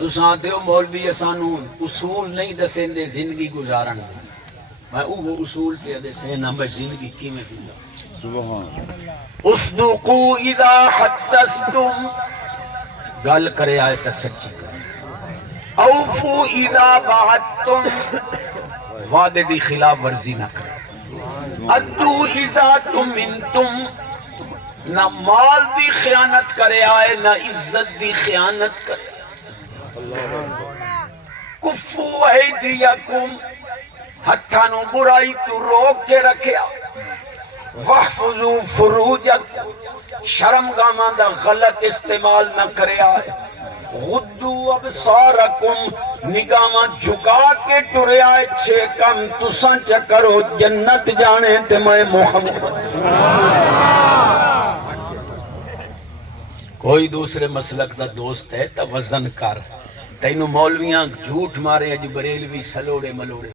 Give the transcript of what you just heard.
تساں دیو مولوی اسانو اصول نہیں دسیں دے زندگی گزارن دے، میں وہ اصول پہ دے سینا میں زندگی کی میں دوں سبحان اصدقوا اذا حدثتم، گل کرے آئے تا سچی کرے، اوفو اذا وعدتم، وعدے دی خلاف ورزی نہ کرے، ادو اذا تمنتم، نہ مال دی خیانت کرے آئے نہ عزت دی خیانت کرے، کفو ایدیکم، ہتھانو برائی تو روک کے رکھیا، وحفظو فروجک، شرم گامان دا غلط استعمال نہ کرے آئے، غدو ابصارکم، نگاما جھکا کے ٹرے آئے، چھے کم تساں چکرو جنت جانے تے میں محمد۔ کوئی دوسرے مسلک دا دوست ہے تا وزن کر، تینو مولویاں جھوٹ مارے اج بریلوی سلوڑے ملوڑے